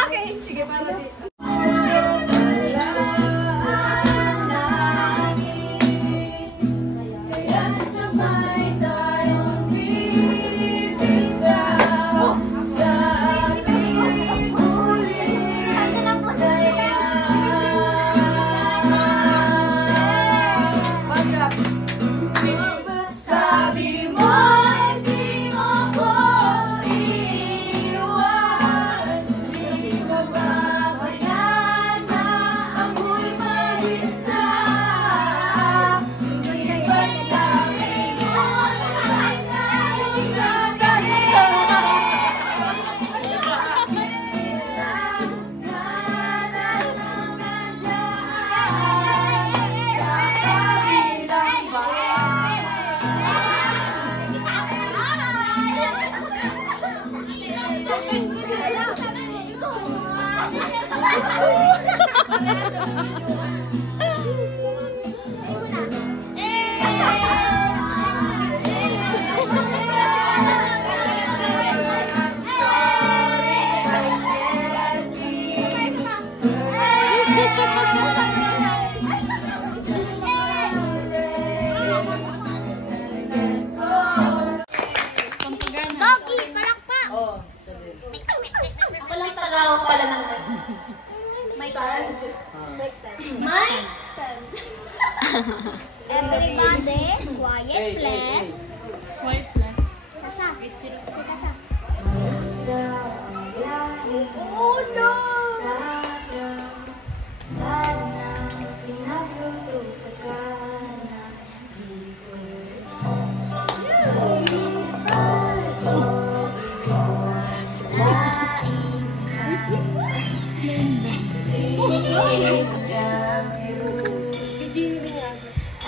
Okay, sige para di. Everybody, quiet please. Quiet please. Kasha. Kasha. Oh no!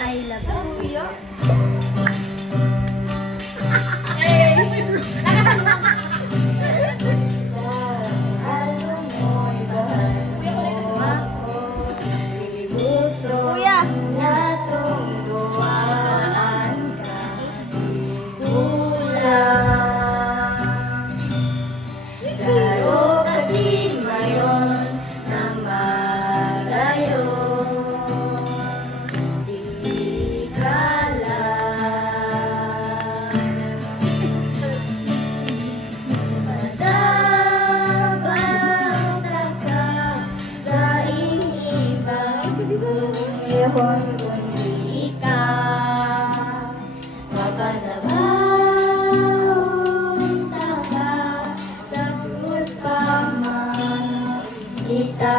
I love you. Kita,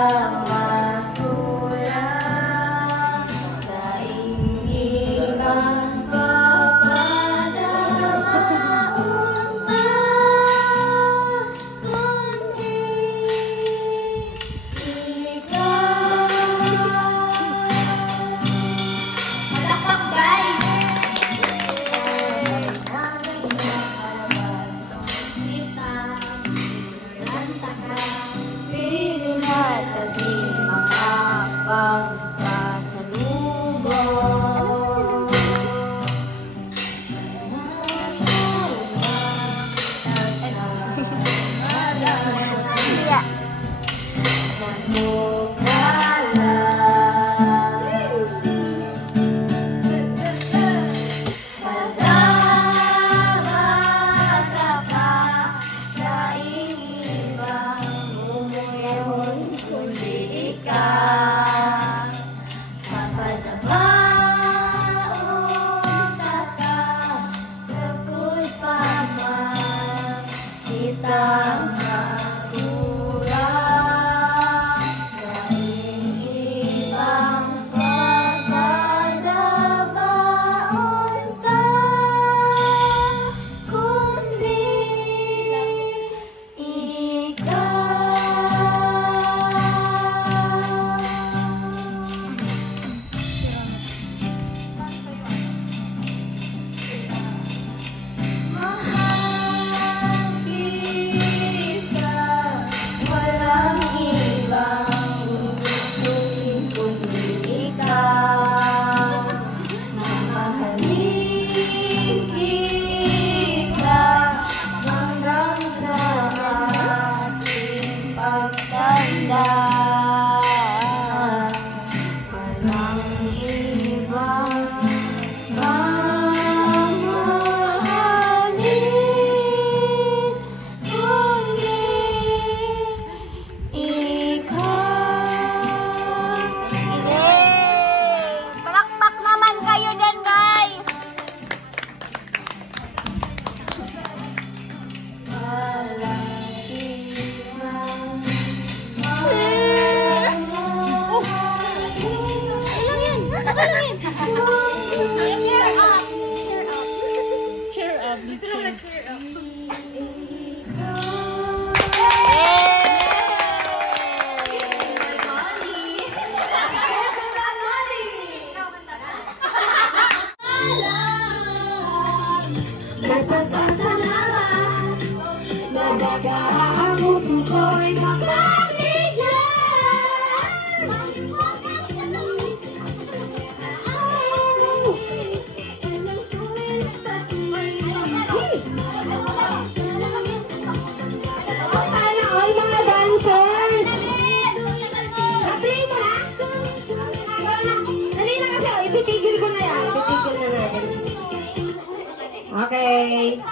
Okay.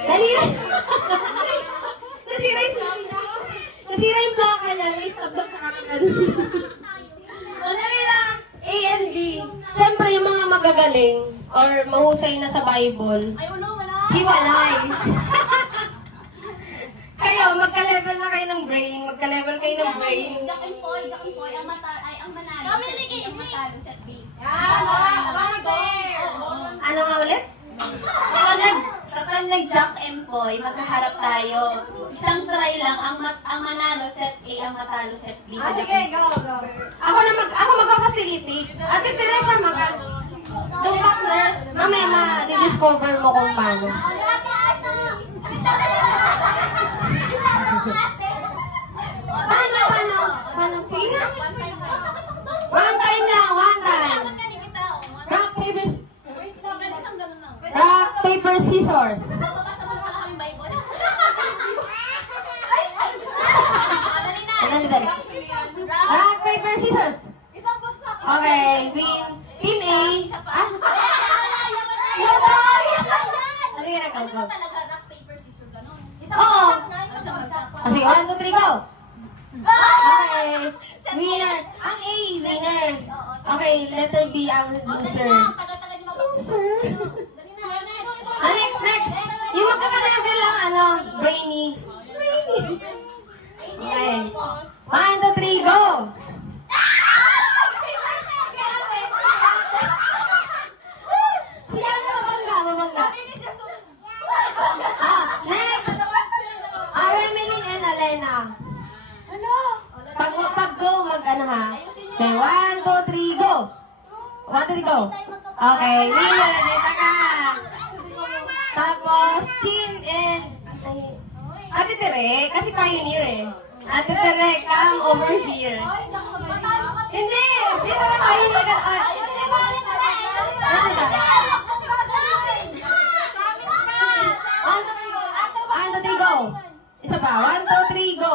Dali na. Nasira yung plaka niya. May sabag sa kanan. Dali lang. A and B. Siyempre, yung mga magagaling or mahusay na sa Bible, hiwalay. Kayo, magka-level na kayo ng brain. Magka-level kayo ng brain. Jack and Poy, ang manalo. Ang matalo, set B. Ano nga ulit? Kapag nag-Jack and Poy, magkaharap tayo. Isang try lang, ang manalo, set A, ang matalo, set B. Sige, go. Ako magpa-facilitate. Ate Teresa, Yung partners, mamaya ma-discover mo kung paano. Paano? Sige. One time lang. Rock, paper, scissors. Dali. Rock, paper, scissors. Okay, win. Team A. Dali na, go. Oo. Sige, 1, 2, 3, go. Okay. Winner. Ang A, winner. Okay, letter B ang loser. Next. Yung magkaka-level lang, brainy. Okay. 1, 2, 3, go. Siya na mabangga. Next. Remelin and Alena. Pag go, mag-ano ha. Okay, 1, 2, 3, go. 1, 2, 3, go. Okay, winner, dito ka. Tapos, Chin and... Ate Tere, kasi pioneer eh. Ate Tere, come over here. Hindi! Dito ka pioneer ka. One, two, three, go. Isa pa. 1, 2, 3, go.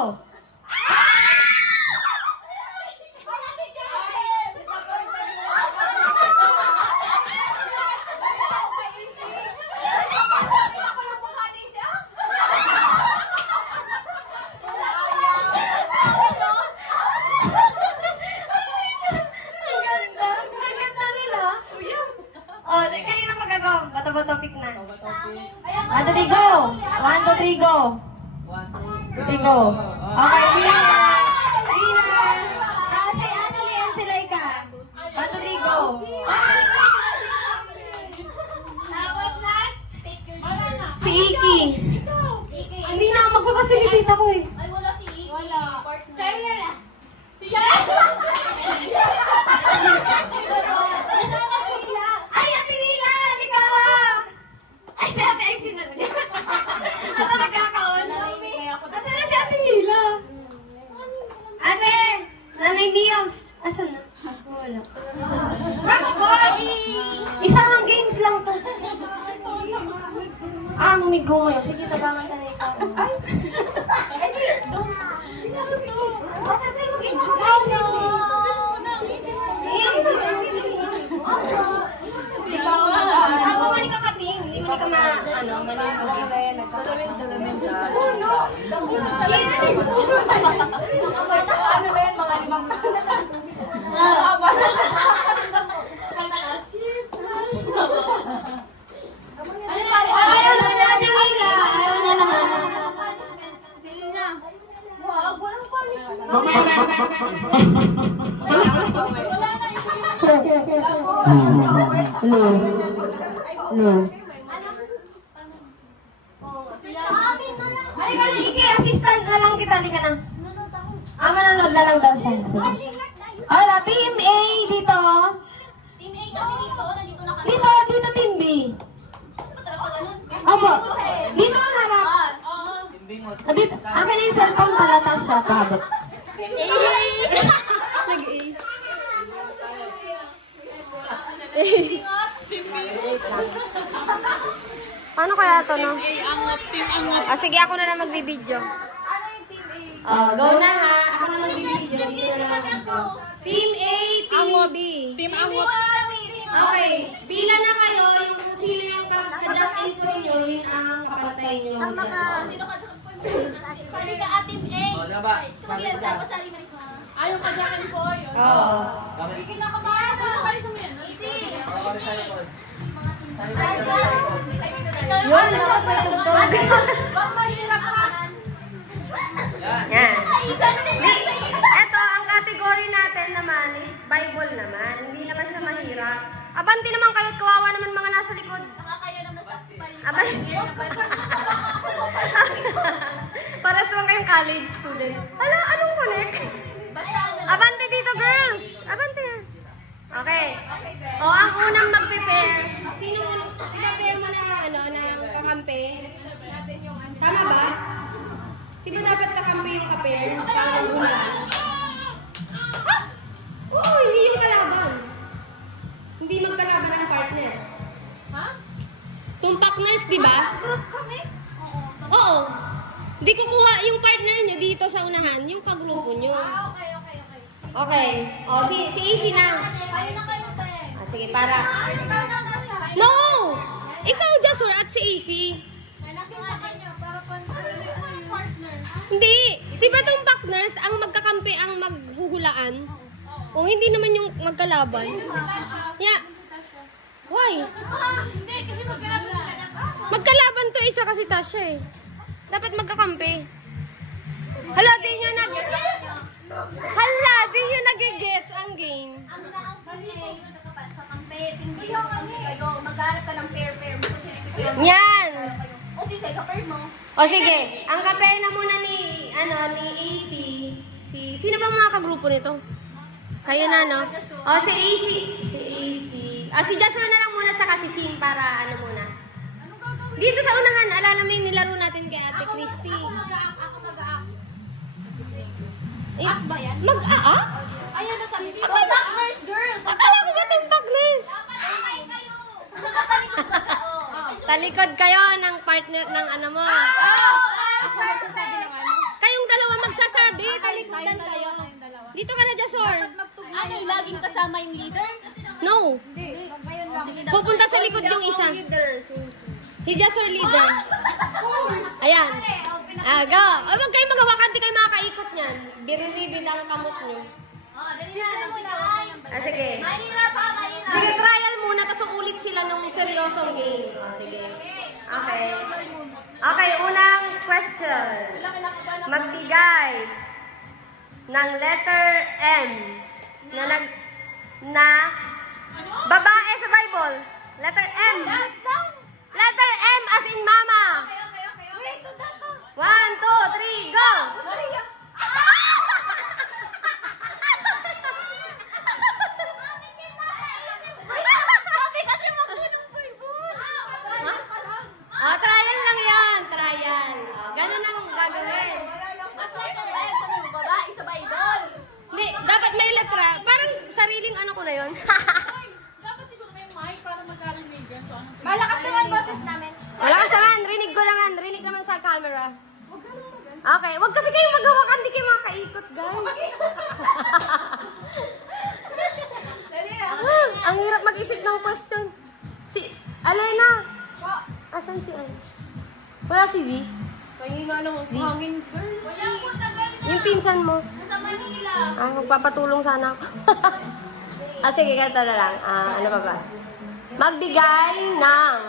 Topic na. 1, 2, 3, go! 1, 2, 3, go! 1, 2, 3, go! Okay, winner! Kasi ano niyan sila ka? 1, 2, 3, go! Tapos last, Si Iki. Hindi na ako magpapasilitate ako eh. ay wala si Iki. Ay, Ate Nila! Likawa! Ay, si Ate Ay, sinanagyan. Ito nagkakaon. Ate na si Ate Nila. Ate! Nanay Niels! Asan na? Wala. Isang games lang to. Mumigo mo yun. Sige, tabangan ka na ikaw. Ay! Salamin sa... Ano ba yan, mga 5. No. Halika na, Iki. Assistant na lang kita. Halika na. Manonood na lang daw siya. Hala, Team A dito. Team A kami dito, nandito na kami. Dito Team B. Opo. Dito ang harap. Dito. Akin yung cellphone pala, tapos siya. Pabot. Paano kaya to, no? Sige, ako na lang magbibideo. Go na ha. Ako na magbibideo. Dito na lang ako. Team A, Team B. Team Team A kami. Okay. Bila na kayo yung sino yung yung Tama ka. Sino ka dyan? Sali ka atim A. O, diba? Kuya, saan pa sali Marika? Ayaw ka dyan po yun. Oo. Kami. Sige na kabahan. Kali sa mo yan. Easy. Kami sa'yo po. Ay, Yun, dapat may tugtog. Huwag mahirap ka. Yan. Yan. Isa na nila. Ito, ang category natin naman is Bible naman. Hindi naman siya mahirap. Abanti naman kayo, kawawa naman mga nasa likod. Nakakaya na masaksi pa rin. Abanti. Paras naman kayong college student. Hala, anong connect? Basta ano. Abante dito, girls! Abante. Okay. O, ang unang mag-prepare. Sino i-prepare mo na, ng kakampi? Tama ba? Di ba dapat kakampi yung ka-pair? Para una. Oo, hindi yung kalaban. Hindi magkalaban ang partner. Ha? Yung partners, di ba? Group kami? Oo. Hindi kukuha yung partner nyo dito sa unahan, yung kagrupo nyo. Okay. Okay. O, si Easy na. Ayun na kayo, te. Sige, para. Ikaw na. No! Ikaw, Jasur, at si Easy. Anak yung sa kanya, para partner. Hindi. Di ba itong partners, ang magkakampi ang maghuhulaan? O hindi naman yung magkalaban? Yeah. Why? Hindi, kasi magkalaban ka na. Magkalaban to tsaka si Tasha eh. Dapat magkakampi. Hala, di nyo di nyo nagigets ang game. Ang nakampi, hindi yung kayo, mag-aarap ka ng pair-pair mo. Yan. O, sige, ka-pair mo. O sige, ang kapair na muna ni Easy. Sino bang mga kagrupo nito? Kayo na, no? O, si Easy. Si Jasper na lang muna sa si Chim para muna. Dito sa unahan, alala mo yung nilaro natin kay Ate Christy. Ako mag-aak. Ba yan? Mag-aak? Ayun na sabi. Partners, girl! Akala ko ba itong partners? Ay, kayo! Nakatalikod ka ka, oh. Talikod kayo ng partner ng mo. Ako magsasabi ng ano? Kayong dalawa magsasabi, talikodan kayo. Dito ka na, Jasor. Ano, yung laging kasama yung leader? No. Ngayon lang. Pupunta sa likod yung isa. Si Jasor leader. Ayan. Go. Ay, wag kayong magawakan, di kayo makakaikot niyan. Biriribid ang kamot niyo. Oh, dali na. Sige. Manila pa. Sige, trial muna, tapos ulit sila ng seryosong game. Sige. Okay. Okay, unang question. Magbigay ng letter M na babae sa Bible. Letter M. Letter M as in mama. Wait, to that pa. 1, 2, 3, go! Maria. Sabi kasi mapunong Bible. Trial lang yan. Trial. Ganun ang gagawin. At letter M, sabi mo, babae sa Bible. Dapat may letra. Parang sariling ano ko na yun. Dapat siguro may mic para magkarinig. So, ano? Malakas naman boses namin. Malakas naman. Rinig ko naman. Rinig naman sa camera. Okay. Wag kasi kayong maghawakan. Di kayo makaikot, guys. Ang hirap mag-isip ng question. Si Alena. Asan si Alena? Wala si Z. Pahinga naman sa hangin. Wala po, tagal na. Yung pinsan mo. Nasa Manila. Magpapatulong sana ako. Sige, ganito na lang. Ano pa ba? Magbigay ng...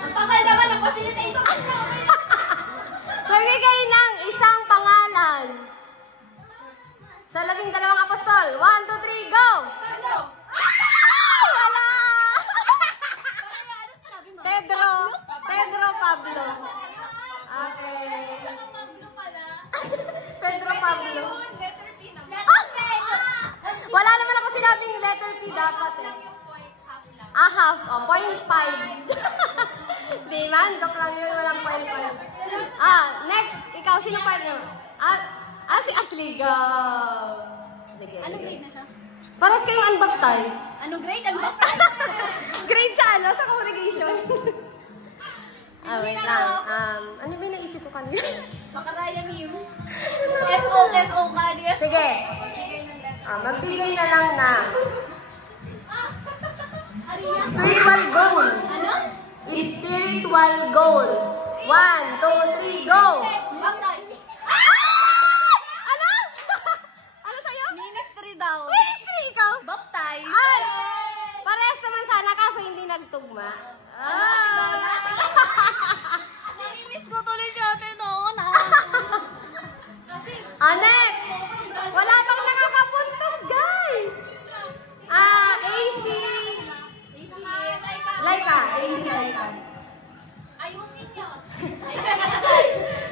Ang tagal naman ang facilitator. Magbigay ng isang pangalan. Sa 12 apostol. 1, 2, 3, go! Ano? Wala! Pedro Pablo. Okay. Pedro Pablo. Letter P naman. Wala naman ako sinabing letter P dapat eh. Half. 0.5. Di man, joke lang yun. Walang 0.5. Next. Ikaw, sino partner? Si Ashley. Go. Anong grade na siya? Paras kayong unbaptized. Anong grade? Ano ba? Grade sa sa congregation. Wait lang. Ano ba yung naisip ko kanina? Makaraya memes. FO ka. Sige. Magbigay na lang na. Spiritual goal. Ano? Spiritual goal. 1, 2, 3, go! Baptize. Ano? Ano sa'yo? Ministry daw. Ministry, ikaw? Baptize. Ay! Parehas naman sana kaso hindi nagtugma. Nami-miss ko tuloy siya noon. Next! Wala pang nakakapuntos, guys! AC. Laika. AC Laika. Ayusin niyo.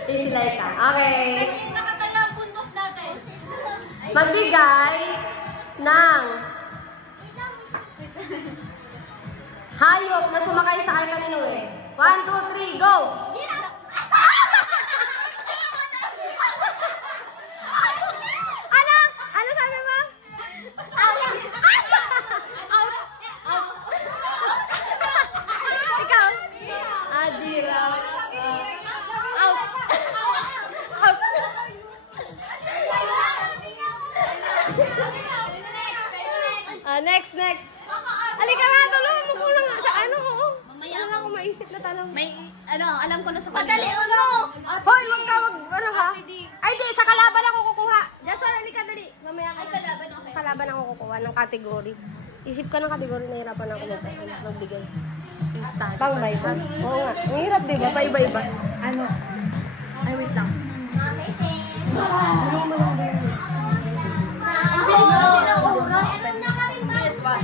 AC Laika. Okay. Nakatala ang buntos natin. Magbigay ng hayop na sumakay sa arka ni Noe. 1, 2, 3, go! Ano? Ano sabi mo? Out. Ikaw? Adira. Out. Out. Next. Halika nga, tulungan mo ko lang sa ano, oo. Mamaya Wala akong maisip na tanong. May, alam ko na sa Padalion mo! Hoy, ano ha? Ay, di, sa kalaban ako kukuha. Jason, halika, dali. Mamaya ka. Ay, kalaban, okay. Kalaban ako kukuha ng kategory. Isip ka ng kategory, nahirapan ako magbigay. Pang bypass. Oo nga. Ang hirap, di ba? Paiba-iba. Ano? Ay, wait lang. Ang bilis na sila oras. Bilis ba?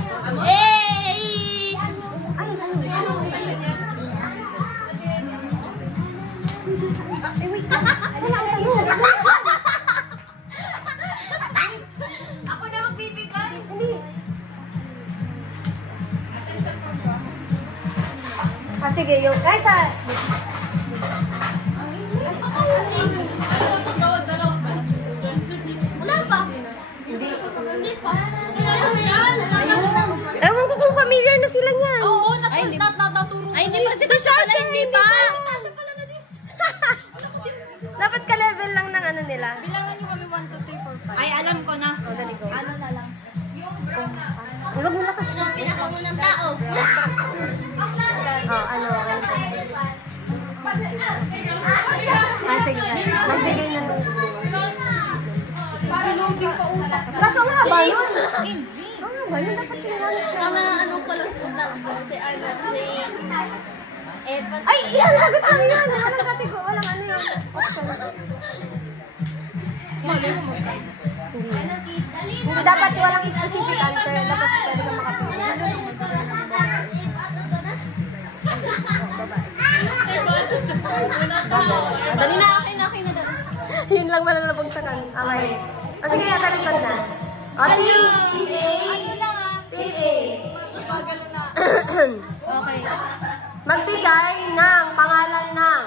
Hey! Ako na magbibigay. Sige, yung... Ay, sa... Wala pa. Hindi. Hindi pa. Ewan ko kung familiar na sila niyan. Oo, natuturo. Ay, hindi pa sila pala, hindi pa. Dapat ka-level lang ng ano nila. Bilangan nyo kami 1, 2, 3, 4, 5. Ay, alam ko na. O, dali ko. Ano na lang? Huwag mo lakas. Ang pinakaunang tao. Ano? Sige. Magbigay na lang. Para loading pa utak. Kaso nga ba yun? Oo nga ba yun? Dapat kinahalas ka. Mga anong pala si ano, si... Ay, yan! Sagot lang yan! Walang kategory. Walang ano yun. Option. Mali mo magkano. Hindi dapat walang specific answer. Dapat pwede ka makapili. Dali na, akin na dali. Yun lang malalabagsakan. Okay. O sige, natalikod na. O, team A. Team A. Okay. Magbigay ng pangalan ng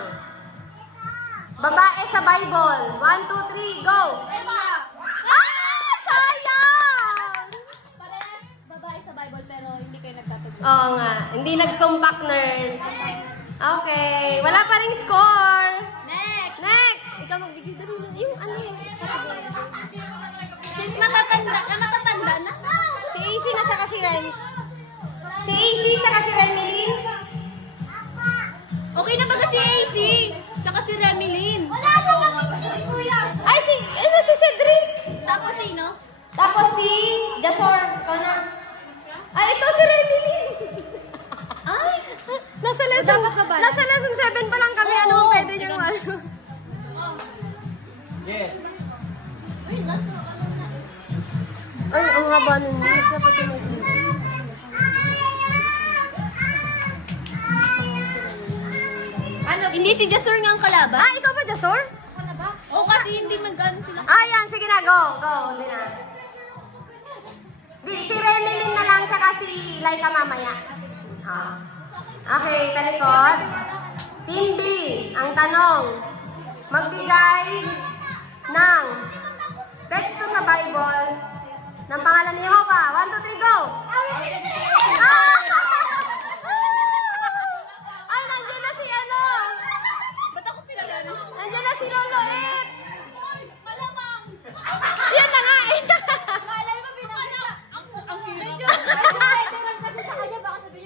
babae sa Bible. 1, 2, 3, go! Sayang! Parehas babae sa Bible pero hindi kayo nagtatago. Oo nga. Hindi nag-comeback, nurse. Okay. Wala pa ring score. Next! Ikaw magbigay dali na. Yung ano yun? Since matatanda na. Si AC na tsaka si Rems. Si AC tsaka si Remilyn. Okay na ba si AC? Tsaka si Remilyn. Wala na lang kuya. Ay, si Cedric. Tapos sino? Tapos si Jasor. Ikaw na. Ay, ito si Remilyn. Ay! Nasa lesson, Dapat ba ba? nasa lesson 7 pa lang kami. Oo, Ano pwede niyang ikaw. ano? Yes. Uy, nasa ano na. Ay, ang haba nun. Dapat yung may... Ano? Hindi si Jasur nga ang kalaban? Ah, ikaw ba, Jasor? Oo, kasi hindi mag-ano sila. Ah, yan. Sige na, go. Go. Hindi na. Si Remilyn na lang, tsaka si Laika mamaya. Ah. Okay, talikod. Team B, ang tanong. Magbigay ng teksto sa Bible ng pangalan ni Jehovah. 1, 2, 3, go! Ah! Ay, nandiyan na si ano? Ba't ako pinagano? Nandiyan na si Lolo Ed. Malamang! Yan na nga eh. Malay mo, pinakita. Ang hirap. Pwede lang kasi sa kanya, baka sabihin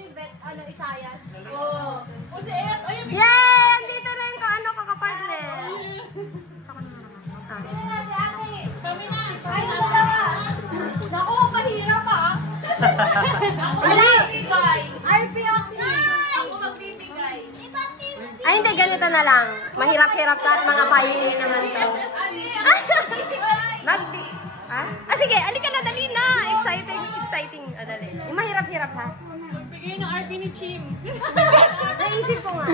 Hindi. RP Oxy. Ako magbibigay. Ay, hindi. Ganito na lang. Mahirap-hirap ka at mga pioneer naman to. Ha? Ah, sige. Alika na. Dali na. Exciting. Dali. Yung mahirap-hirap, ha? Magbigay ng RP ni Chim. Naisip ko nga.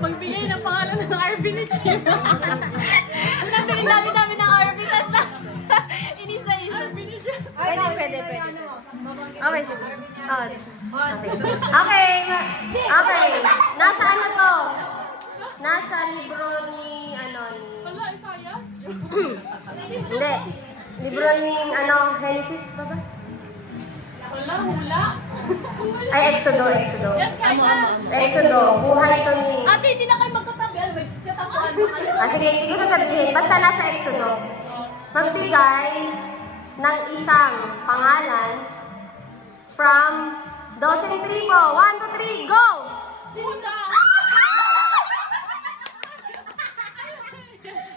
Magbigay ng pangalan ng RP ni Chim. Ang dami-dami ng RP. Tapos na, inisa-isa. RP ni Chim. Pwede. Okay, sige. Sige. Okay. Nasa ano to? Nasa libro ni, Wala, Isayas. Hindi. Libro ni, Genesis pa ba? Wala, hula. Ay, Exodo. Yan, kaya. Exodo. Buhay to ni... Ate, hindi na kayo magkatabi. Ano ba? Katapuan mo kayo. Sige, hindi ko sasabihin. Basta nasa Exodo. Magbigay ng isang pangalan from dosing tribo. 1, 2, 3, go! Huda.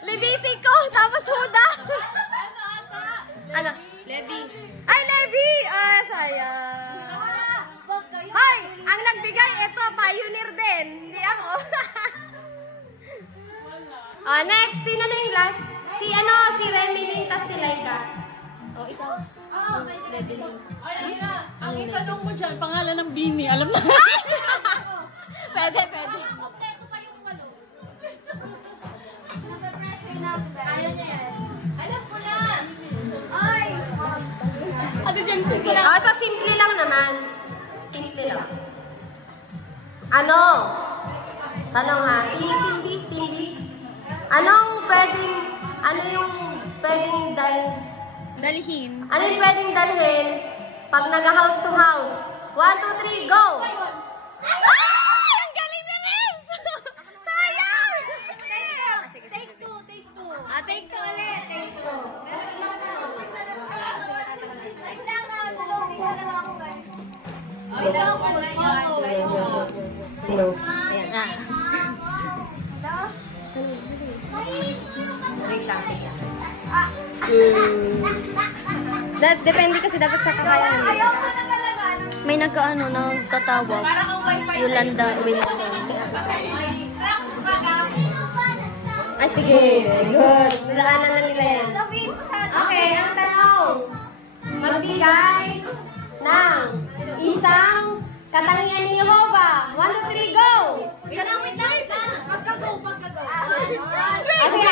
Levitico, tapos Huda. Ano ata? Ano? Levi. Ay, Levi! Ah, sayang. Hoy! Ang nagbigay, ito, pioneer din. Hindi ako. Next, sino na yung last? Si Remilin, tas si Laika. Ikaw. Ay, ang itanong mo dyan, pangalan ng Bini. Alam na. Pwede. Kaya niya yan. Alam ko na. Ay! Ate dyan, sige. Ito, simple lang naman. Simple lang. Tanong ha, Timbi. Ano yung pwedeng Dalhin. ano yung pwedeng dalhin pag naga-house to house? 1, 2, 3, go! Ay! Ang galing ni Rems! Sayang! Take two. Take two ulit. Take two. Ayan na. Wait lang. Depende kasi dapat sa kakayanan nila. May nagtatawag. Yolanda Wilson. Ay, sige. Good. Daanan na nila yan. Okay, ang tanong. Magbigay ng isang katangian ni Jehovah. 1, 2, 3, go! Wait lang. Pagka-go. Sige.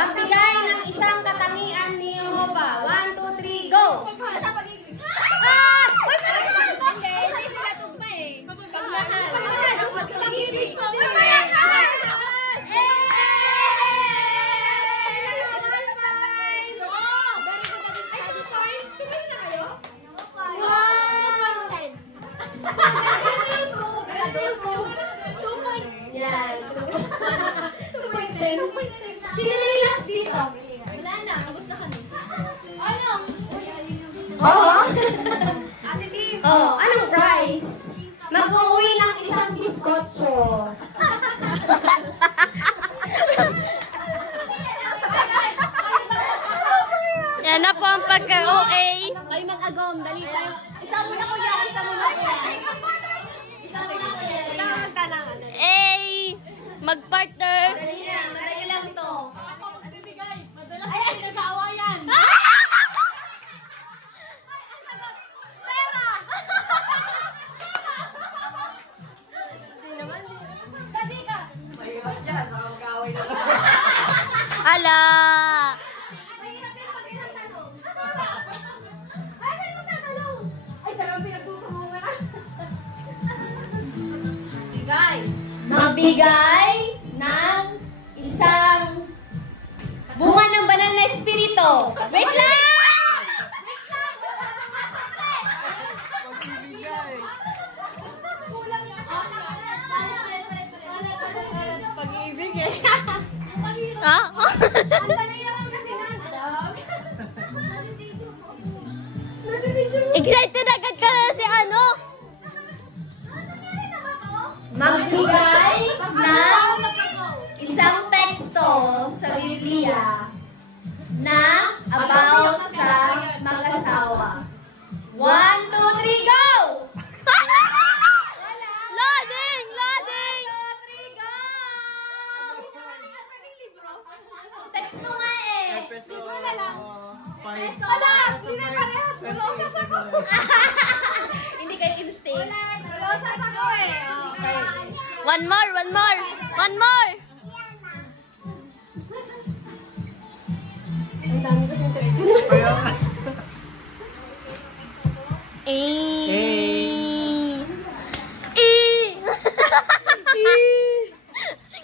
Magbigay ng isang katangian ni Jehovah. 1, 2, 3, go! Ah! Uy, Hindi sila tugma eh. Pagmahal. Pag-ibig. Yan. Sino na yung last dito? Wala na. Nabos na kami. Ano? Oo. Ate Kim. Oh, anong prize? Mag-uwi ng isang biskotso. Yan na po ang pagka-OA. Kayo mag-agom. Dali kayo. Isa muna ko yan. Ikaw ang tanangan. A. Mag-partner. Madali lang to. Bibigay. Madalas kasi nag-aawayan. Pera! Dali ka. Ala. Mahirap yung pag-ilang tanong. Ay, saan magtatanong? Ay, sarang pinagtutungan na. Magbigay ng isang bunga ng banal na espiritu. Wait lang! Pag-ibig eh. Ah? Ang dali naman kasi nun. Excited agad ka na si ano? Magbigay ng isang teksto sa Biblia na about sa mag-asawa. 1, Dito na lang. Five. Wala! Hindi na parehas. Rosas ako. Hindi kayo in-stay. Rosas ako eh. Okay. One more, one more, one more! A.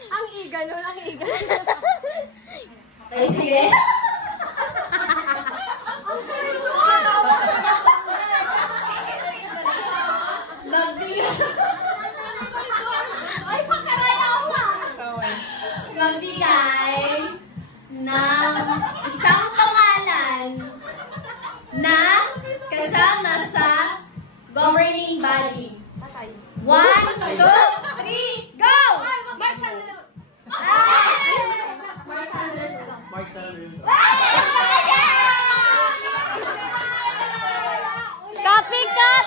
Ang iga nun, ang iga. Ay, sige. Ay, pakaraya ako ha. Magbigay ng isang pangalan na kasama sa governing body. 1, 2, 3, go! Mark Sanders. Mark Sanders. Mark Sanders. Copycat!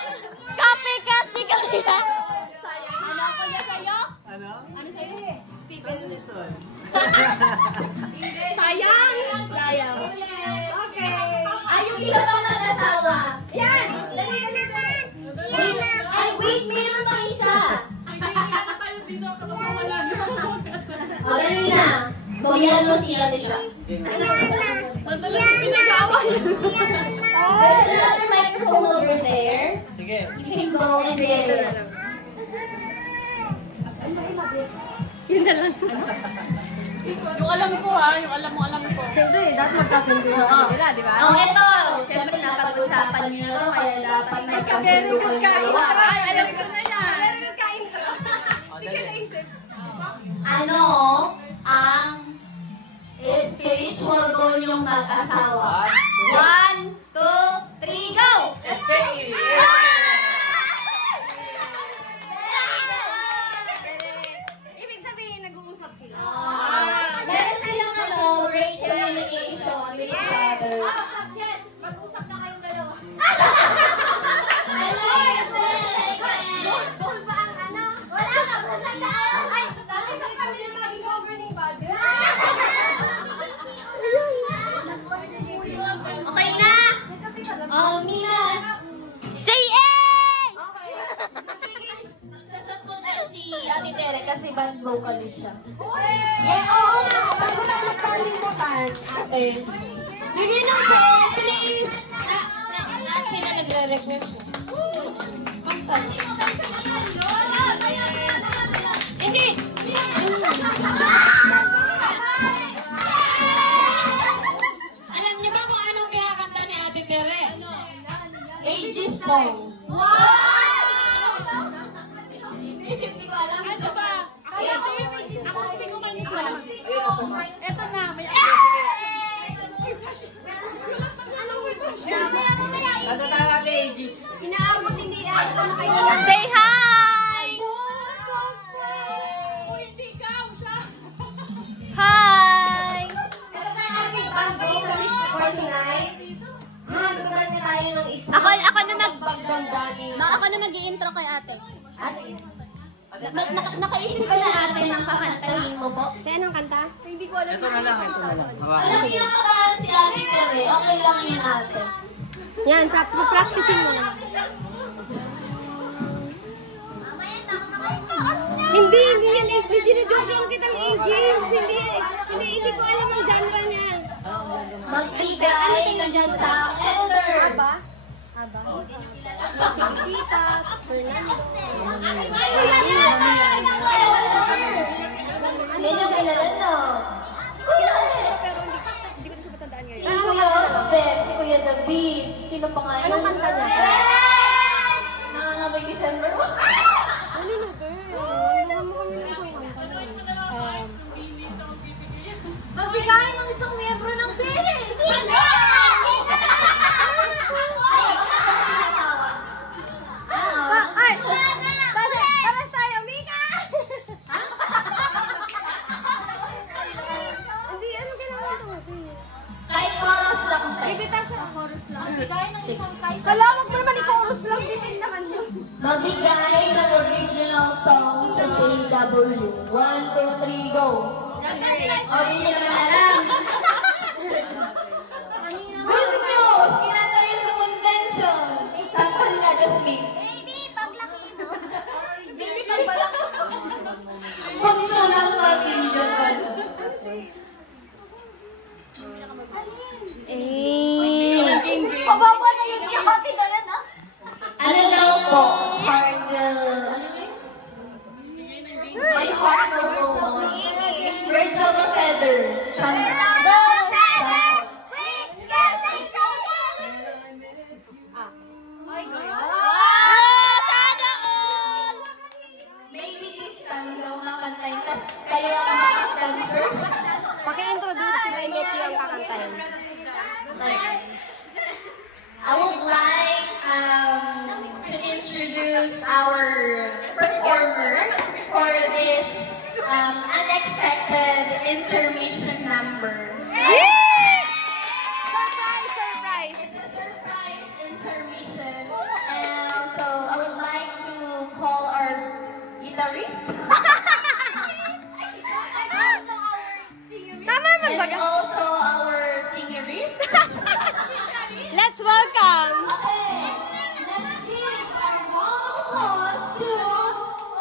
Copycat si Kuya! Ano ako niya sa'yo? Ano? Ano sa'yo eh? Wilson. Sayang! Sayang. Okay. Ay, yung isa pang nag-asawa. Yan! Dali, dali, dali. Ay, wait, meron pang isa. O, dali na. Bawian mo sila na siya. There's another microphone over there. Sige. You can go and get it. Yun na lang. Yung alam ko ha, yung alam ko. Siyempre, dapat magkasundo na kami nila, di ba? Oh, eto. Siyempre, napag-usapan nyo na to, kaya dapat may Very good ka. dalawa. Ay, alam ko na yan. Very good ka intro. Hindi ka naisip. Ano ang spiritual goal nyong mag-asawa? 1, 2, 3, go! Ibig sabihin, nag-uusap sila. Meron silang great communication with each other. Yes! Mag-usap na kayong dalawa. Goal ba ang ano? Wala ka po sa taas! Ay! Sabi kami na maging governing body. Okay na? Oh, Mina. Say A! Okay. Sasampo na si Ate Tere kasi band vocalist siya. Yeah, oo nga. Pag wala nagkalimutan. Okay. Bigyan natin, please. Lahat sila nagre-request. Hindi. Alam niyo ba kung anong kinakanta ni Ate Tere? Ages song. Hindi ko alam. Ano ba? Ako gusto ko kami sa. Eto na, may Ano na natin, Aegis? Inaabot hindi ay ito na kayo. Say hi! Hi! Ito na ang ating band vocalist for tonight. Handugan na tayo ng isa. Ako na Pagbanda ni... ako na mag-i-intro kay ate. Sige. Nakaisip ka na ate ng kakantahin mo po? Kaya anong kanta? Hindi ko alam. Ito na lang, ito na lang. Hawakan. Alam niyo naman si Ate Tere. Okay lang yun ate. Yan, practicing mo na. Hindi yan. Hindi na-joke lang kitang ages. Hindi ko alam ang genre niya. Magbigay ng isang elder. Aba? Chiquititas, Fernandez. Hindi niyo kilala, no? Si Kuya Si Kuya Osber, si Kuya David. Sino pa nga yun? Anong kanta niya? Nangangabay December mo. Ano na, girl? Magbigay ng isang miyembro ng Bili! Ay! Taras tayo, Mika! Hindi, ano ginawa mo? Kahit chorus lang tayo. Bibita siya. Chorus lang. Magbigay ng isang kahit Kalawag mo naman, i-chorus lang. Bitin naman yun. Magbigay ng original song sa AW. 1, 2, 3, go! O, di nyo naman alam. together. Maybe this time daw nakantay. Tapos kayo ang makakantay first. Paki-introduce si May Matthew ang kakantayin. I would like to introduce our performer for this unexpected intermission number. Surprise! It's a surprise intermission, and also I would like to call our guitarist Tama man ba? and also our singerist. Let's welcome! Okay, let's give our warm applause to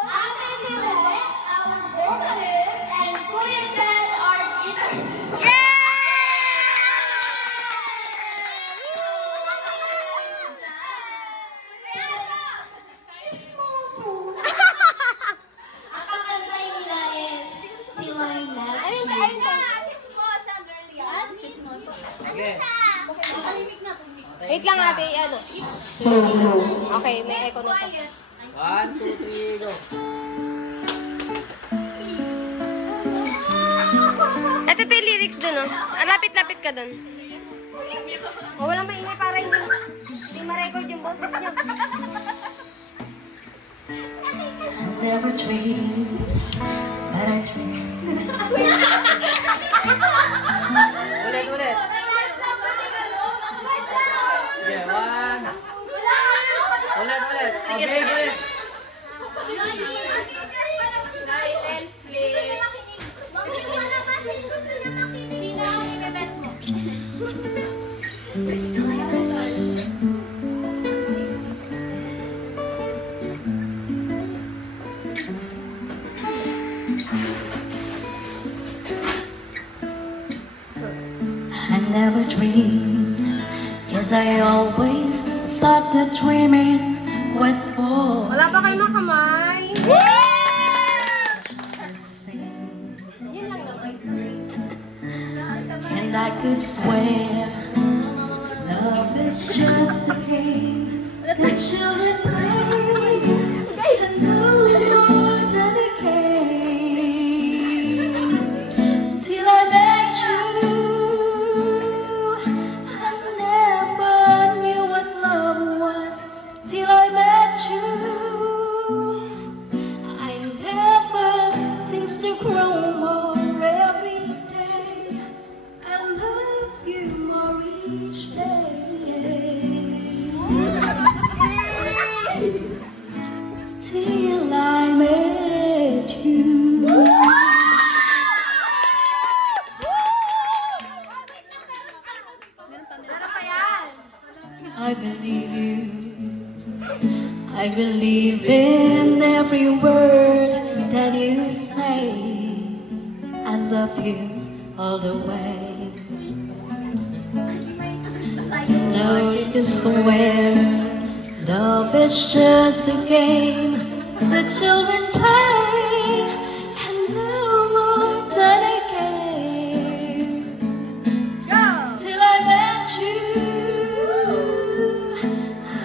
Ate Direk, our vocalist, and Kuya Zed, our guitarist. Ang kakantay nila is si Lionel. Sige. Wait lang ate, ano? Okay, may echo na to. 1, 2, 3, go. Ito yung lyrics dun, oh. Lapit-lapit ka dun. O, walang maingay para hindi ma-record yung boses nyo. Never dream, but I dream. Ulit. Sige, 1. Ulit. Okay. I never dreamed, 'cause I always thought that dreaming was for Wala pa kayo ng kamay. Yun lang naman. and I could swear love is just a game the children play, and no more than a game. Till I met you, I never knew what love was. Till I met you, I never seems to grow more every day. I love you more each day. Till I met you. Meron pa yan. I believe you. I believe in every word that you say. I love you all the way. No need to swear. Love is just a game the children play, and no more than a game. Till I met you,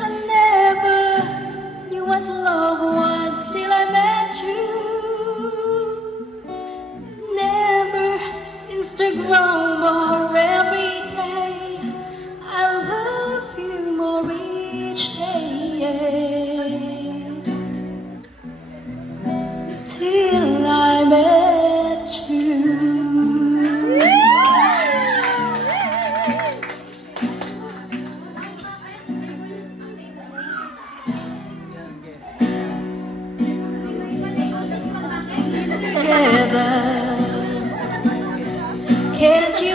I never knew what love was. Till I met you, never seems to grow more every day. I love you more each day. Till I met you. Together, can't you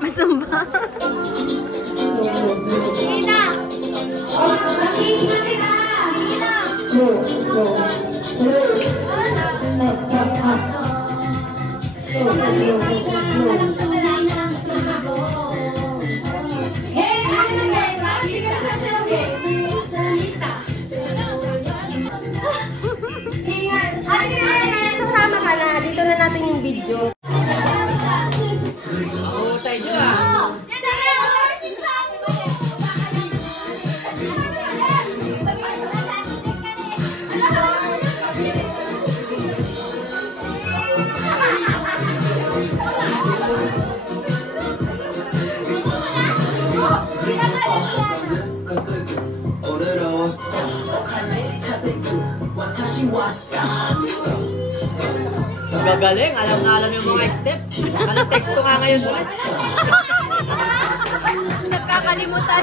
May Zumba. Ina! Sasama ka na. Dito na natin yung video. Mahusay nyo ah. Gagaling, alam na alam yung mga step. Anong text ko nga ngayon ulit? Nagkakalimutan.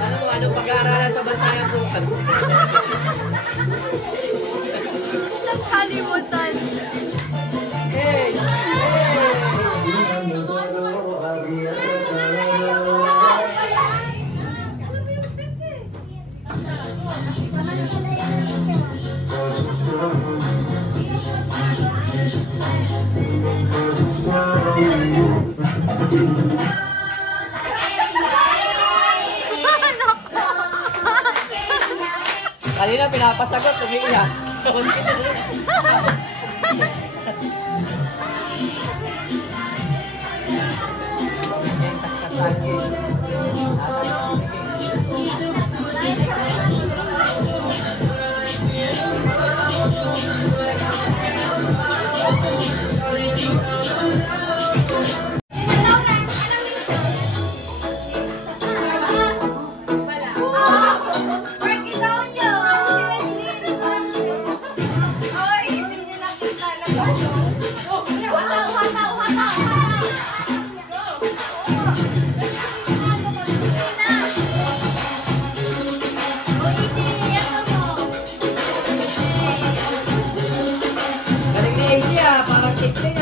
Alam mo, anong pag-aaralan sa bantayan bukas? Nagkalimutan. Hey! Kanina pinapasagot, umiiyak. Galing ni Asia, parang tiktik